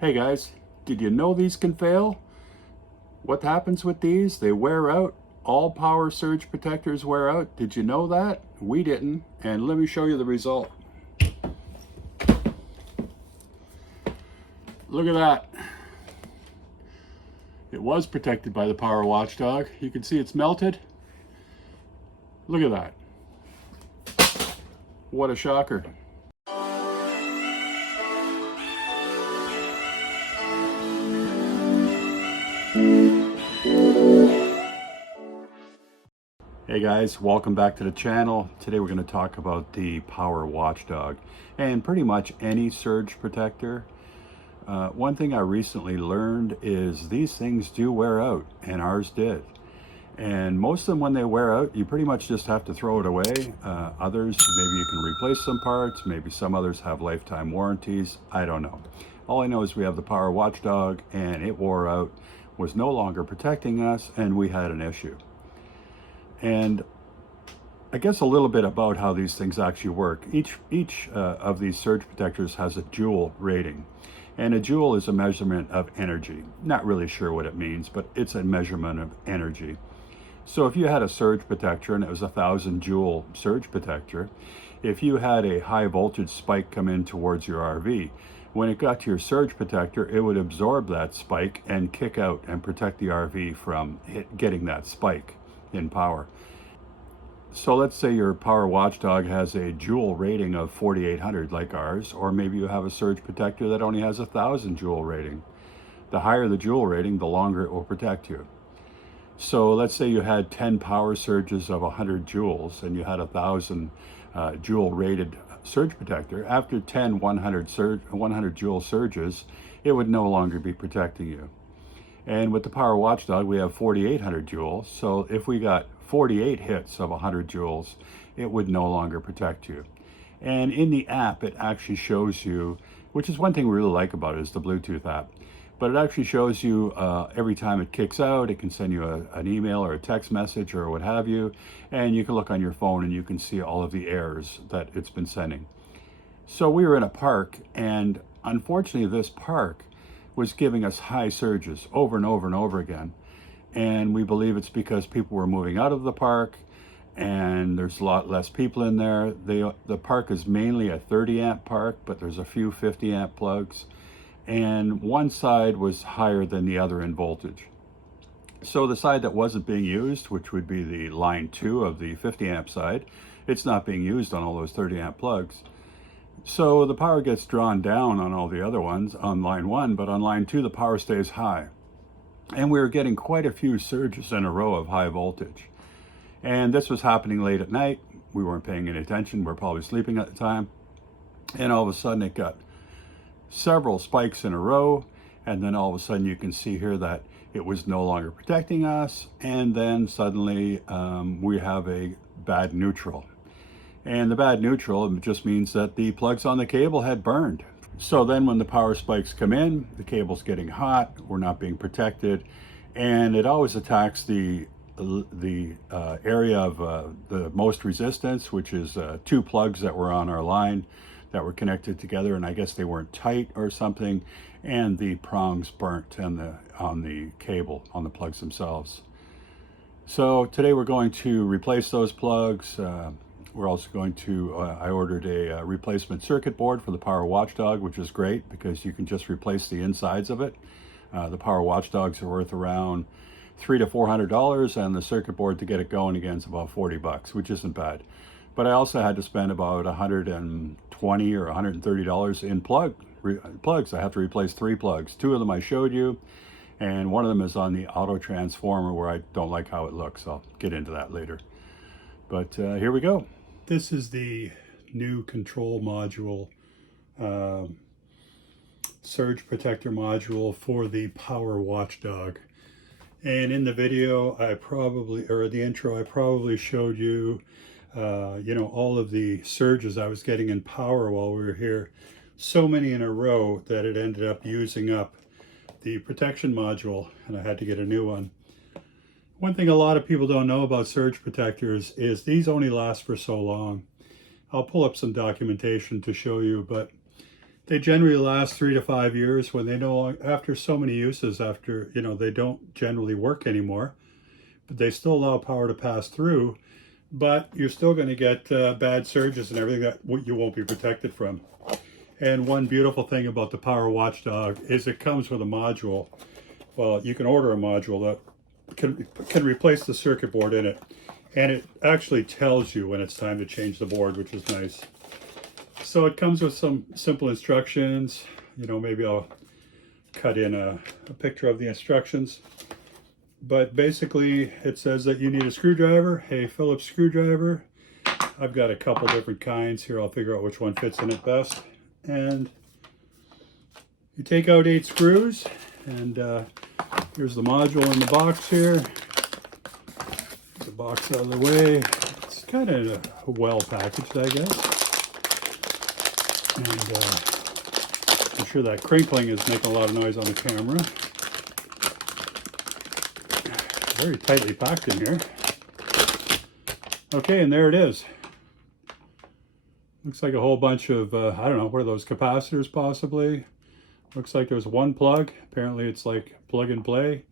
Hey guys, did you know these can fail? What happens with these? They wear out. All power surge protectors wear out. Did you know that? We didn't. And let me show you the result. Look at that. It was protected by the Power Watchdog. You can see it's melted. Look at that. What a shocker. Hey guys, welcome back to the channel. Today we're going to talk about the Power Watchdog and pretty much any surge protector. One thing I recently learned is these things do wear out, and ours did. And most of them, when they wear out, you pretty much just have to throw it away. Others, maybe you can replace some parts. Maybe some others have lifetime warranties. I don't know. All I know is we have the Power Watchdog and it wore out, was no longer protecting us, and we had an issue. And I guess a little bit about how these things actually work. Each of these surge protectors has a joule rating. And a joule is a measurement of energy. Not really sure what it means, but it's a measurement of energy. So if you had a surge protector and it was 1,000 joule surge protector, if you had a high voltage spike come in towards your RV, when it got to your surge protector, it would absorb that spike and kick out and protect the RV from getting that spike in power. So let's say your Power Watchdog has a joule rating of 4,800 like ours, or maybe you have a surge protector that only has 1,000 joule rating. The higher the joule rating, the longer it will protect you. So let's say you had 10 power surges of 100 joules and you had 1,000 joule rated surge protector. After 10 100 joule surges, it would no longer be protecting you. And with the Power Watchdog, we have 4,800 joules. So if we got 48 hits of 100 joules, it would no longer protect you. And in the app, it actually shows you, which is one thing we really like about it, is the Bluetooth app. But it actually shows you every time it kicks out, it can send you an email or a text message or what have you. And you can look on your phone and you can see all of the errors that it's been sending. So we were in a park, and unfortunately this park was giving us high surges over and over and over again. And we believe it's because people were moving out of the park and there's a lot less people in there. The park is mainly a 30 amp park, but there's a few 50 amp plugs. And one side was higher than the other in voltage. So the side that wasn't being used, which would be the line 2 of the 50 amp side, it's not being used on all those 30 amp plugs. So the power gets drawn down on all the other ones on line 1, but on line 2 the power stays high. And we were getting quite a few surges in a row of high voltage. And this was happening late at night. We weren't paying any attention. We were probably sleeping at the time. And all of a sudden it got several spikes in a row. And then all of a sudden you can see here that it was no longer protecting us. And then suddenly we have a bad neutral. And the bad neutral just means that the plugs on the cable had burned. So then when the power spikes come in, the cable's getting hot, we're not being protected, and it always attacks the area of the most resistance, which is 2 plugs that were on our line that were connected together, and I guess they weren't tight or something, and the prongs burnt on the cable, on the plugs themselves. So today we're going to replace those plugs. We're also going to, I ordered a replacement circuit board for the Power Watchdog, which is great because you can just replace the insides of it. The Power Watchdogs are worth around $300 to $400, and the circuit board to get it going again is about 40 bucks, which isn't bad. But I also had to spend about $120 or $130 in plugs. I have to replace 3 plugs. 2 of them I showed you, and one of them is on the auto transformer where I don't like how it looks. I'll get into that later. But here we go. This is the new control module, surge protector module for the Power Watchdog. And in the video, the intro, I probably showed you, all of the surges I was getting in power while we were here. So many in a row that it ended up using up the protection module, and I had to get a new one. One thing a lot of people don't know about surge protectors is these only last for so long. I'll pull up some documentation to show you, but They generally last 3 to 5 years when they after so many uses, after, they don't generally work anymore, but they still allow power to pass through, but you're still going to get bad surges and everything that you won't be protected from. And one beautiful thing about the Power Watchdog is it comes with a module. Well, you can order a module that can replace the circuit board in it. And it actually tells you when it's time to change the board, which is nice. So it comes with some simple instructions. Maybe I'll cut in a picture of the instructions. But basically, it says that you need a screwdriver, a Phillips screwdriver. I've got a couple different kinds here. I'll figure out which one fits in it best. And you take out 8 screws, and here's the module in the box here. Get the box out of the way. It's kind of well packaged, I guess. And I'm sure that crinkling is making a lot of noise on the camera. Very tightly packed in here. Okay, and there it is. Looks like a whole bunch of, I don't know, what are those, capacitors possibly? Looks like there's one plug. Apparently it's like plug and play.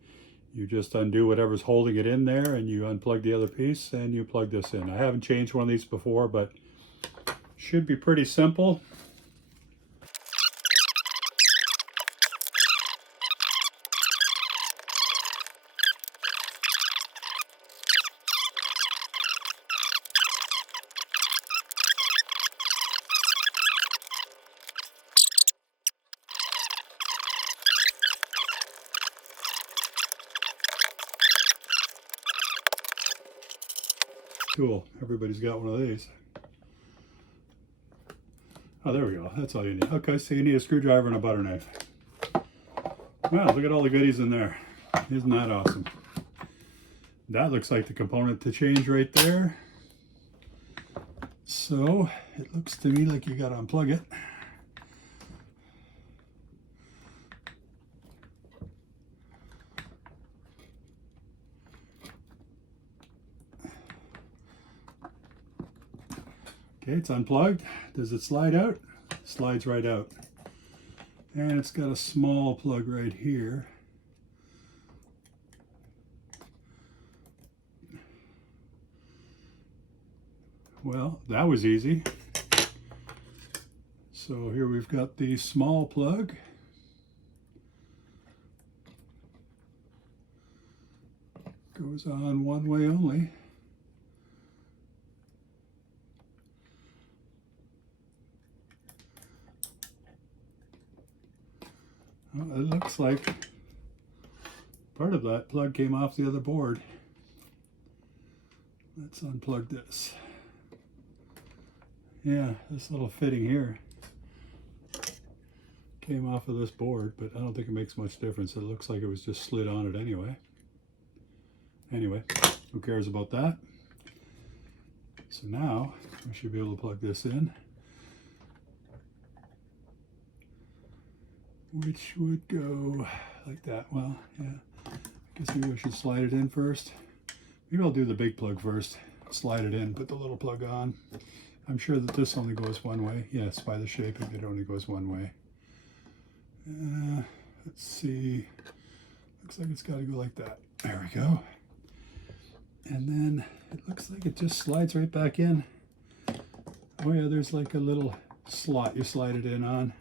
You just undo whatever's holding it in there and you unplug the other piece and you plug this in. I haven't changed one of these before, but should be pretty simple. Cool. Everybody's got one of these. Oh, there we go. That's all you need. Okay, so you need a screwdriver and a butter knife. Wow, look at all the goodies in there. Isn't that awesome? That looks like the component to change right there. So it looks to me like you got to unplug it. Okay, it's unplugged. Does it slide out? It slides right out. And it's got a small plug right here. Well, that was easy. So here we've got the small plug. Goes on one way only. Well, it looks like part of that plug came off the other board. Let's unplug this. Yeah, this little fitting here came off of this board, but I don't think it makes much difference. It looks like it was just slid on it anyway. Anyway, who cares about that? So now I should be able to plug this in, which would go like that. Well, yeah, I guess maybe I should slide it in first. Maybe I'll do the big plug first, slide it in, put the little plug on. I'm sure that this only goes one way. Yes, by the shaping, it only goes one way. Let's see. Looks like it's got to go like that. There we go. And then it looks like it just slides right back in. Oh yeah, there's like a little slot you slide it in on.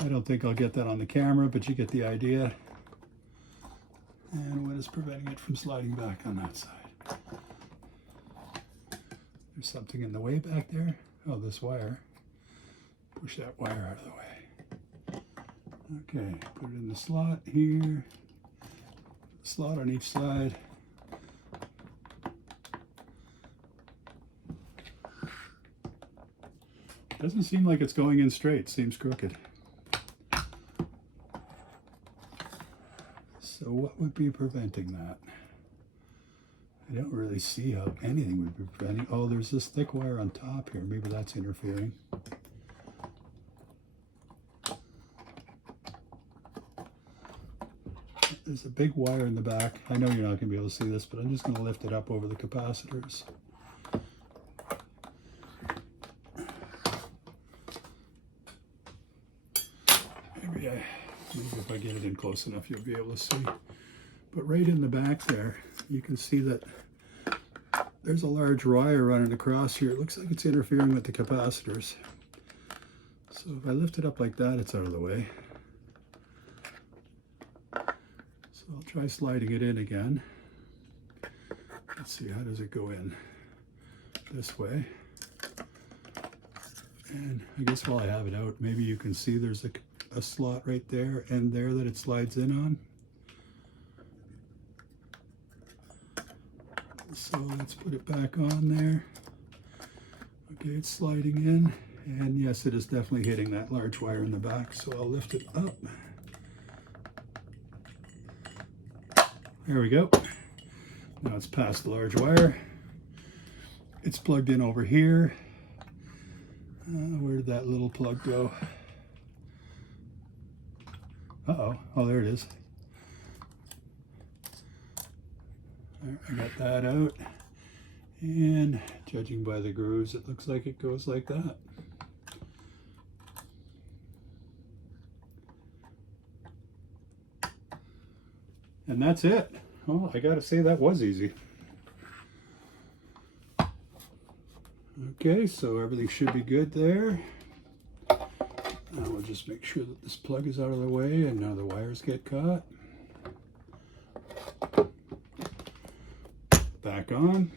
I don't think I'll get that on the camera, but you get the idea. And what is preventing it from sliding back on that side? There's something in the way back there. Oh, this wire. Push that wire out of the way. Okay, put it in the slot here. Slot on each side. Doesn't seem like it's going in straight. Seems crooked. So what would be preventing that? I don't really see how anything would be preventing. Oh, there's this thick wire on top here. Maybe that's interfering. There's a big wire in the back. I know you're not going to be able to see this, but I'm just going to lift it up over the capacitors. Maybe if I get it in close enough, you'll be able to see. But right in the back there, you can see that there's a large wire running across here. It looks like it's interfering with the capacitors. So if I lift it up like that, it's out of the way. So I'll try sliding it in again. Let's see, how does it go in? This way. And I guess while I have it out, maybe you can see there's a slot right there and there that it slides in on. So let's put it back on there. Okay, it's sliding in. And yes, it is definitely hitting that large wire in the back. So I'll lift it up. There we go. Now it's past the large wire. It's plugged in over here. Where did that little plug go? Uh-oh. Oh, there it is. I got that out. And judging by the grooves, it looks like it goes like that. And that's it. Well, I gotta say that was easy. Okay, so everything should be good there. Now we'll just make sure that this plug is out of the way and none of the wires get caught. Back on.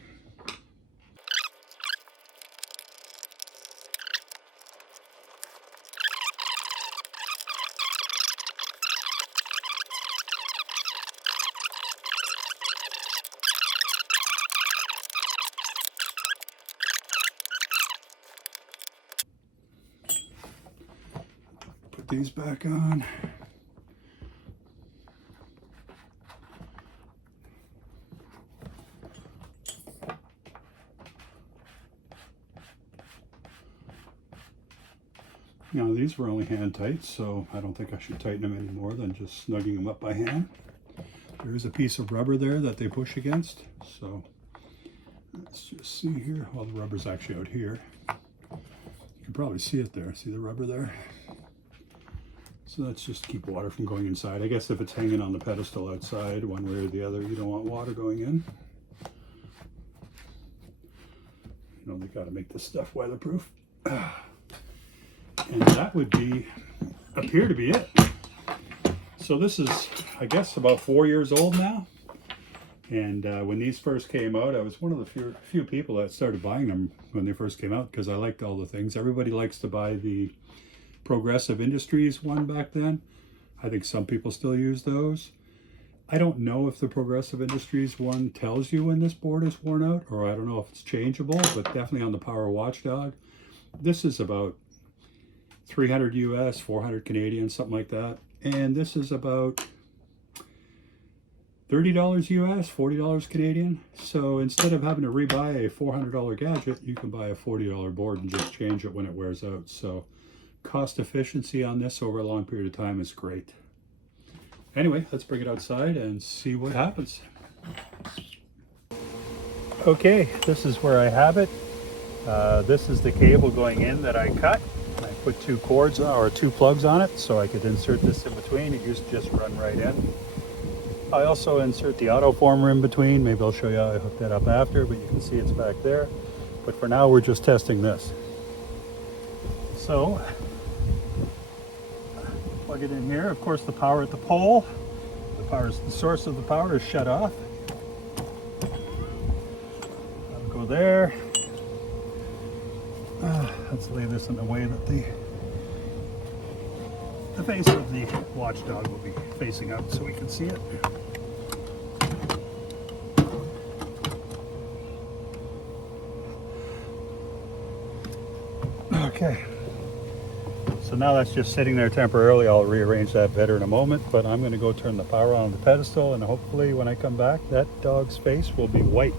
Put these back on. Now these were only hand tight, so I don't think I should tighten them any more than just snugging them up by hand. There is a piece of rubber there that they push against, so let's just see here. Well, the rubber's actually out here. You can probably see it there. See the rubber there? So that's just to keep water from going inside. I guess if it's hanging on the pedestal outside, one way or the other, you don't want water going in. You know, they got to make this stuff weatherproof. And that would appear to be it. So this is, I guess, about 4 years old now. And when these first came out, I was one of the few people that started buying them when they first came out because I liked all the things. Everybody likes to buy the Progressive Industries one back then. I think some people still use those. I don't know if the Progressive Industries one tells you when this board is worn out, or I don't know if it's changeable, but definitely on the Power Watchdog. This is about 300 US, 400 Canadian, something like that. And this is about $30 US, $40 Canadian. So instead of having to rebuy a $400 gadget, you can buy a $40 board and just change it when it wears out. So cost efficiency on this over a long period of time is great. Anyway, let's bring it outside and see what happens. Okay, this is where I have it. This is the cable going in that I cut. I put two cords or two plugs on it so I could insert this in between. It used to just run right in. I also insert the auto former in between. Maybe I'll show you how I hook that up after, but you can see it's back there. But for now, we're just testing this. So, plug it in here. Of course, the power at the pole, the source of the power is shut off. I'll go there. Let's lay this in the way that the face of the watchdog will be facing out so we can see it. Okay, so now that's just sitting there temporarily. I'll rearrange that better in a moment, but I'm going to go turn the power on the pedestal, and hopefully when I come back that dog's face will be white.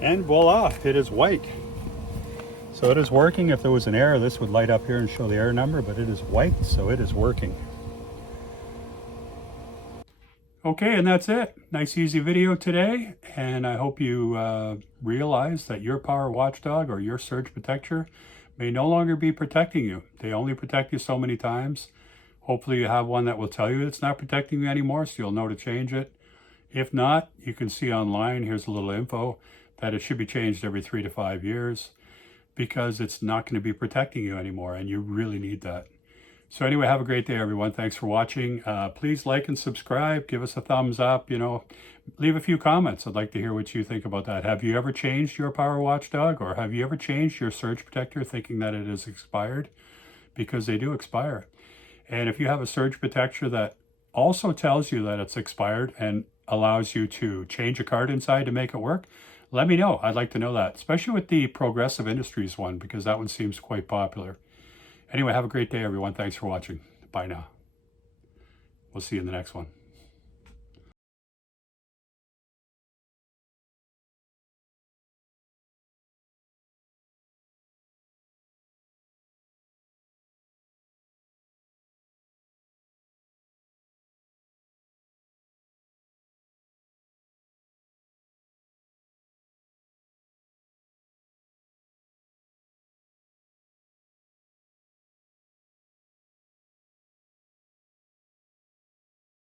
And voila, it is white. So it is working. If there was an error, this would light up here and show the error number, but it is white, so it is working. Okay, and that's it. Nice easy video today, and I hope you realize that your Power Watchdog or your surge protector may no longer be protecting you. They only protect you so many times. Hopefully you have one that will tell you it's not protecting you anymore, so you'll know to change it. If not, you can see online, here's a little info, that it should be changed every 3 to 5 years because it's not going to be protecting you anymore, and you really need that. So anyway, have a great day, everyone. Thanks for watching. Please like and subscribe. Give us a thumbs up. Leave a few comments. I'd like to hear what you think about that. Have you ever changed your Power Watchdog, or have you ever changed your surge protector thinking that it is expired? Because they do expire. And if you have a surge protector that also tells you that it's expired and allows you to change a card inside to make it work, let me know. I'd like to know that, especially with the Progressive Industries one, because that one seems quite popular. Anyway, have a great day, everyone. Thanks for watching. Bye now. We'll see you in the next one.